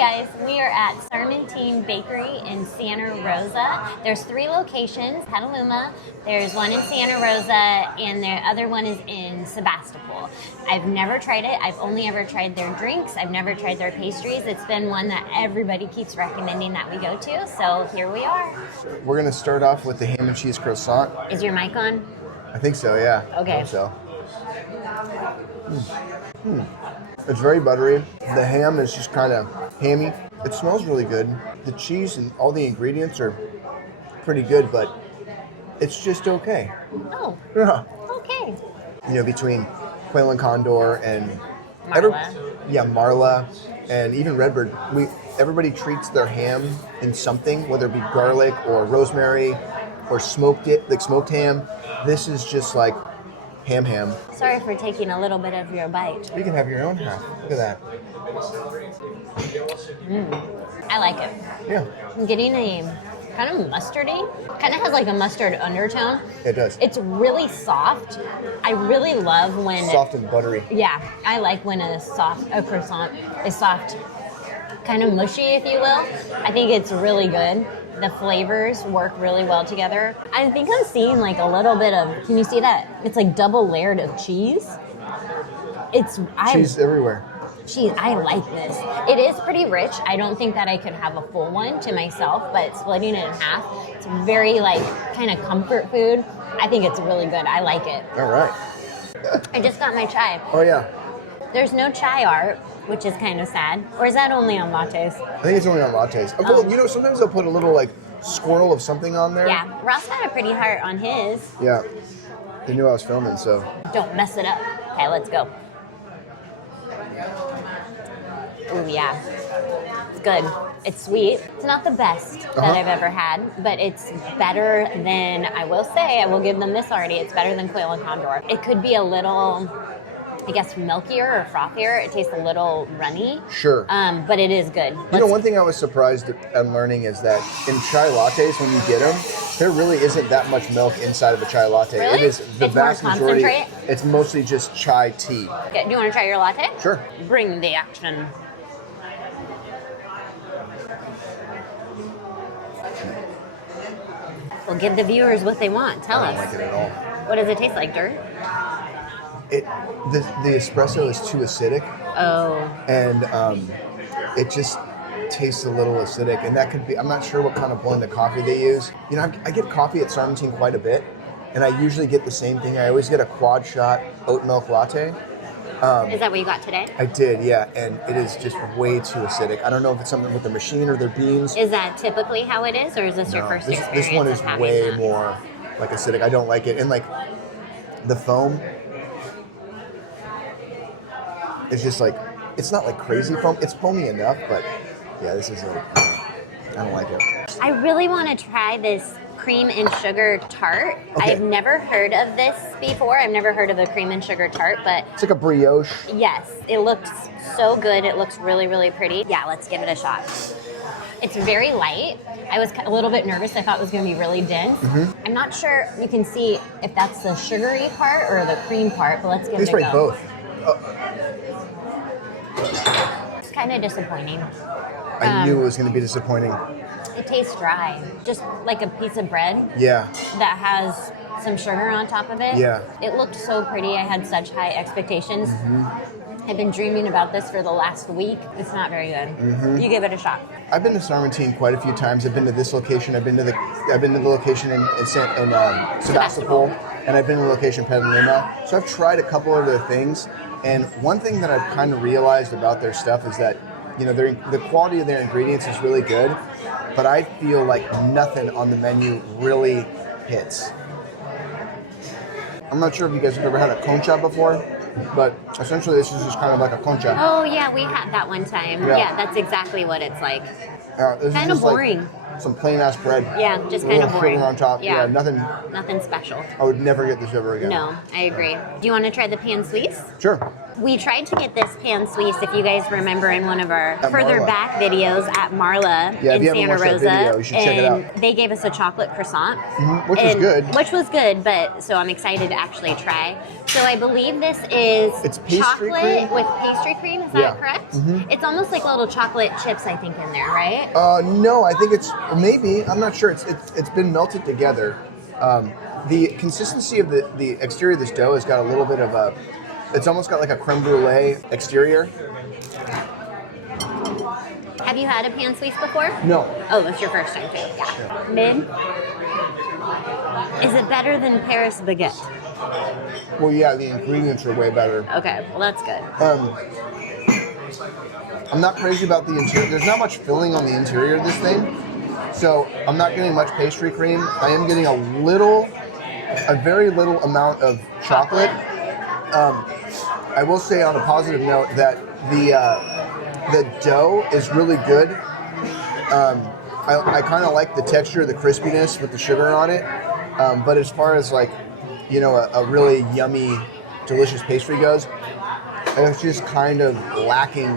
guys, we are at Sarmentine Bakery in Santa Rosa. There's 3 locations, Petaluma, there's one in Santa Rosa, and the other one is in Sebastopol. I've never tried it. I've only ever tried their drinks. I've never tried their pastries. It's been one that everybody keeps recommending that we go to, so here we are. We're going to start off with the ham and cheese croissant. Is your mic on? I think so, yeah. Okay. I hope so. It's very buttery. The ham is just kind of hammy. It smells really good. The cheese and all the ingredients are pretty good, but it's just okay. Oh. Yeah. Okay. You know, between quail and condor and Marla. Marla, and even Redbird, everybody treats their ham in something, whether it be garlic or rosemary or smoked ham. This is just like ham. Sorry for taking a little bit of your bite. You can have your own half. Look at that. I like it. Yeah. I'm getting a kind of mustardy. Kind of has like a mustard undertone. It does. It's really soft. I really love when soft and buttery. Yeah, I like when a croissant is soft, kind of mushy, if you will. I think it's really good. The flavors work really well together. I think I'm seeing like a little bit of, can you see that? It's like double layered of cheese. Cheese everywhere. Cheese, I like this. It is pretty rich. I don't think that I could have a full one to myself, but splitting it in half, it's very like kind of comfort food. I think it's really good. I like it. All right. I just got my chai. Oh yeah. There's no chai art, which is kind of sad. Or is that only on lattes? I think it's only on lattes. You know, sometimes they'll put a little like swirl of something on there. Yeah, Ross got a pretty heart on his. Yeah. They knew I was filming, so. Don't mess it up. Okay, let's go. Ooh, yeah. It's good. It's sweet. It's not the best that I've ever had, but it's better than, I will say, I will give them this already, it's better than quail and condor. It could be a little, I guess, milkier or frothier. It tastes a little runny. Sure. But it is good. You know, one thing I was surprised at learning is that in chai lattes, when you get them, there really isn't that much milk inside of a chai latte. Really? It is the It's vast more majority. concentrate? It's mostly just chai tea. Okay, do you want to try your latte? Sure. Bring the action. Well, give the viewers what they want. Tell us. I don't like it at all. What does it taste like, dirt? The espresso is too acidic. Oh. And it just tastes a little acidic, and that could be, I'm not sure what kind of blend of coffee they use. You know, I get coffee at Sarmentine quite a bit, and I usually get the same thing. I always get a quad shot oat milk latte. Is that what you got today? I did, yeah, and it is just way too acidic. I don't know if it's something with the machine or their beans. Is that typically how it is, or is this your first experience? This one is of having way that? more like acidic. I don't like it, and like the foam is just like, it's not like crazy foam. It's foamy enough, but yeah, this is like, I don't like it. I really want to try this cream and sugar tart. Okay. I've never heard of this before. I've never heard of a cream and sugar tart, but It's like a brioche. yes, it looks so good. It looks really, really pretty. Yeah, let's give it a shot. It's very light. I was a little bit nervous. I thought it was going to be really dense. I'm not sure you can see if that's the sugary part or the cream part, but let's give it a go. both. It's kind of disappointing. I knew it was going to be disappointing. It tastes dry, just like a piece of bread Yeah. that has some sugar on top of it. Yeah. It looked so pretty. I had such high expectations. I've been dreaming about this for the last week. It's not very good. You give it a shot. I've been to Sarmentine quite a few times. I've been to this location. I've been to the location in Sebastopol, and I've been to the location in Petaluma. So I've tried a couple of their things, and one thing that I've kind of realized about their stuff is that, you know, the quality of their ingredients is really good, but I feel like nothing on the menu really hits. I'm not sure if you guys have ever had a concha before, but essentially this is just kind of like a concha. Oh, yeah, we had that one time. Yeah. Yeah, that's exactly what it's like. This is Kind of just like boring. some plain ass bread. Yeah, just with kind of sugar boring. on top. Yeah. Nothing. Nothing special. I would never get this ever again. No, I agree. Do you want to try the pan suisse? Sure. We tried to get this pan suisse, if you guys remember, in one of our At further Marla. back videos at Marla Yeah, if in you haven't Santa watched that Rosa. video, you should check it out. They gave us a chocolate croissant. Which was good. Which was good, but so I'm excited to actually try. So I believe this is It's pastry chocolate cream? with pastry cream, is Yeah. that correct? It's almost like little chocolate chips, I think, in there, right? No, I think it's maybe. I'm not sure. It's been melted together. The consistency of the exterior of this dough has got a little bit of a. It's almost got like a creme brulee exterior. Have you had a pan suisse before? No. Oh, that's your first time too. Yeah. Mid. Is it better than Paris baguette? Well, yeah, the ingredients are way better. Okay, well that's good. I'm not crazy about the interior. There's not much filling on the interior of this thing, so I'm not getting much pastry cream. I am getting a very little amount of chocolate. I will say on a positive note that the dough is really good. I kind of like the texture, the crispiness with the sugar on it. But as far as like, a really yummy, delicious pastry goes, it's just kind of lacking.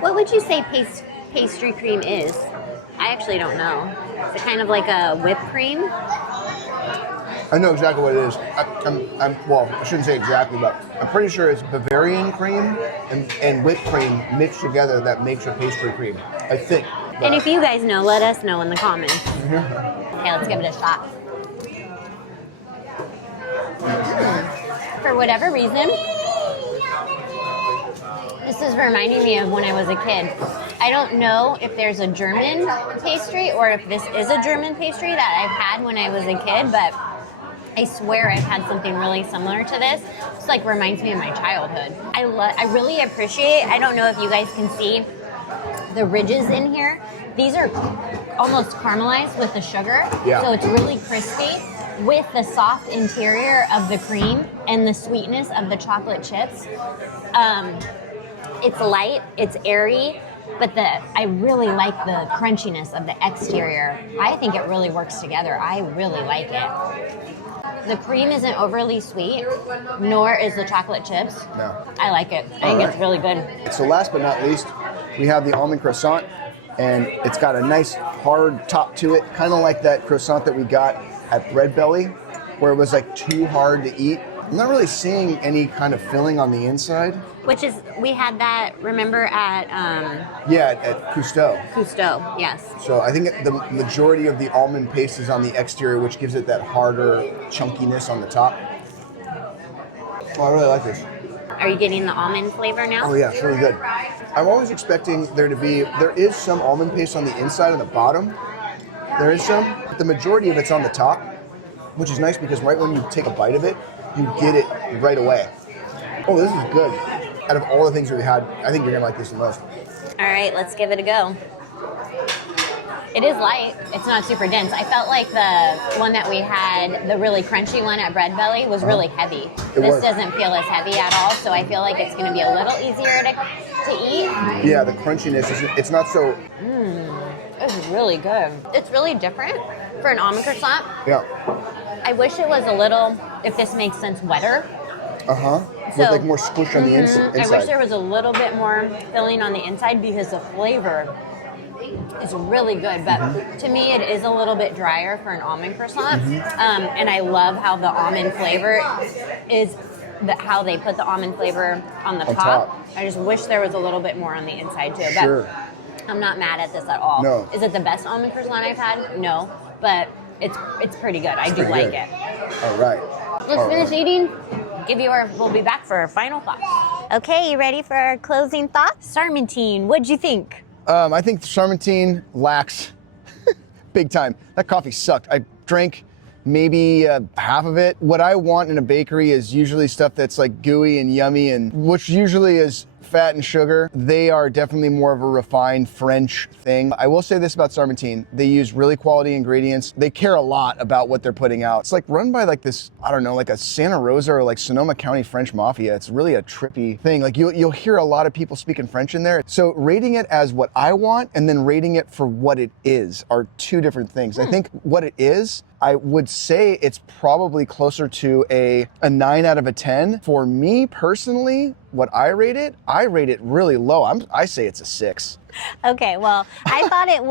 What would you say pastry cream is? I actually don't know. Is it kind of like a whipped cream? I know exactly what it is. Well, I shouldn't say exactly, but I'm pretty sure it's Bavarian cream and whipped cream mixed together that makes a pastry cream, I think. But And if you guys know, let us know in the comments. Okay, let's give it a shot. For whatever reason, this is reminding me of when I was a kid. I don't know if there's a German pastry or if this is a German pastry that I've had when I was a kid, but I swear I've had something really similar to this. It's like reminds me of my childhood. I really appreciate, I don't know if you guys can see the ridges in here. These are almost caramelized with the sugar. Yeah. So it's really crispy with the soft interior of the cream and the sweetness of the chocolate chips. It's light, it's airy, but I really like the crunchiness of the exterior. I think it really works together. I really like it. The cream isn't overly sweet, nor is the chocolate chips. No. I like it. I think it's really good. So last but not least, we have the almond croissant, and it's got a nice hard top to it, kind of like that croissant that we got at Bread Belly, where it was like too hard to eat. I'm not really seeing any kind of filling on the inside. Which is, we had that, remember, at Yeah, at Cousteau. Cousteau, yes. So I think the majority of the almond paste is on the exterior, which gives it that harder chunkiness on the top. Oh, I really like this. Are you getting the almond flavor now? Oh yeah, it's really good. I'm always expecting there is some almond paste on the inside and the bottom. There is some, but the majority of it's on the top, which is nice because right when you take a bite of it, you get it right away. Oh, this is good. Out of all the things we had, I think you're gonna like this the most. All right, let's give it a go. It is light. It's not super dense. I felt like the one that we had, the really crunchy one at Bread Belly, was really heavy. This doesn't feel as heavy at all, so I feel like it's going to be a little easier to eat. Yeah, the crunchiness, it's not so... It's really good. It's really different for an almond croissant. Yeah. I wish it was a little, if this makes sense, wetter. With like more squish on the inside. I wish there was a little bit more filling on the inside because the flavor is really good. But to me, it is a little bit drier for an almond croissant. And I love how the almond flavor is, how they put the almond flavor on the top. I just wish there was a little bit more on the inside too. But Sure. I'm not mad at this at all. No. Is it the best almond croissant I've had? No. But it's pretty good. I do like it. All right. Let's finish eating. We'll be back for our final thoughts. Okay, you ready for our closing thoughts? Sarmentine, what'd you think? I think Sarmentine lacks big time. That coffee sucked. I drank maybe half of it. What I want in a bakery is usually stuff that's like gooey and yummy, and which usually is fat and sugar. They are definitely more of a refined French thing. I will say this about Sarmentine. They use really quality ingredients. They care a lot about what they're putting out. It's like run by like this, I don't know, like a Santa Rosa or like Sonoma County French mafia. It's really a trippy thing. Like you'll hear a lot of people speaking French in there. So rating it as what I want and then rating it for what it is are two different things. I think what it is, I would say it's probably closer to a 9 out of a 10. For me personally, what I rate it really low. I say it's a 6. Okay, well, I thought it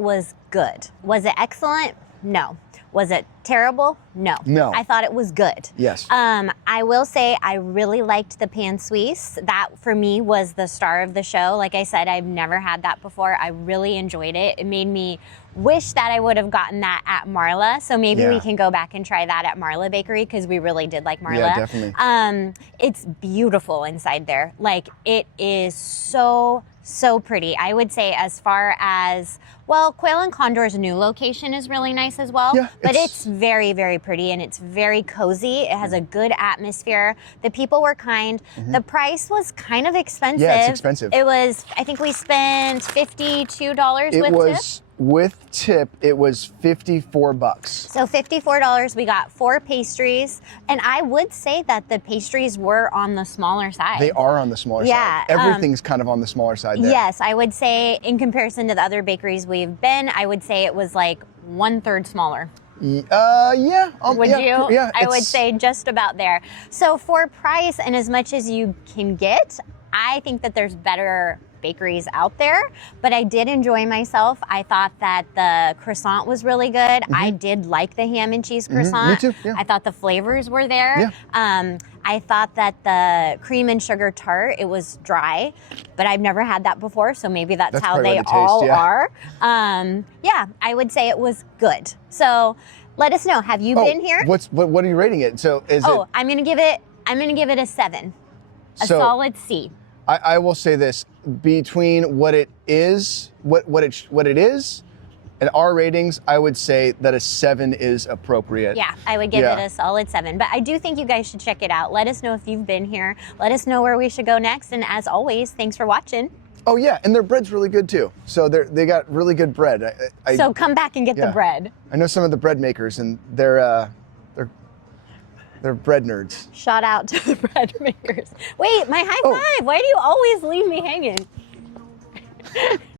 was good. Was it excellent? No. Was it terrible? No. No. I thought it was good. Yes. I will say I really liked the pan suisse. That for me was the star of the show. Like I said, I've never had that before. I really enjoyed it. It made me wish that I would have gotten that at Marla. So maybe we can go back and try that at Marla Bakery because we really did like Marla. Yeah, definitely. It's beautiful inside there. Like it is so pretty. I would say as far as, well, Quail and Condor's new location is really nice as well. Yeah, but it's very, very pretty and it's very cozy. It has a good atmosphere. The people were kind. The price was kind of expensive. Yeah, it's expensive. It was, I think we spent $52 It with was tip. with tip. It was $54. So $54, we got 4 pastries. And I would say that the pastries were on the smaller side. They are on the smaller Yeah, side. Everything's kind of on the smaller side there. Yes, I would say in comparison to the other bakeries we've been, I would say it was like 1/3 smaller. Yeah. Would you? Yeah, I would say just about there. So for price and as much as you can get, I think that there's better bakeries out there, but I did enjoy myself. I thought that the croissant was really good. I did like the ham and cheese croissant. Me too, yeah. I thought the flavors were there. Yeah. I thought that the cream and sugar tart, it was dry, but I've never had that before, so maybe that's how probably they what the taste, all yeah. are. Yeah, I would say it was good. So let us know. Have you been here? What are you rating it? So is it? I'm gonna give it a 7, a So- solid C. I will say this: between what it is, what it is, and our ratings, I would say that a 7 is appropriate. Yeah, I would give it a solid 7. But I do think you guys should check it out. Let us know if you've been here. Let us know where we should go next. And as always, thanks for watching. Oh yeah, and their bread's really good too. So they got really good bread. So come back and get the bread. I know some of the bread makers, and they're bread nerds. Shout out to the bread makers. Wait, my high five. Why do you always leave me hanging?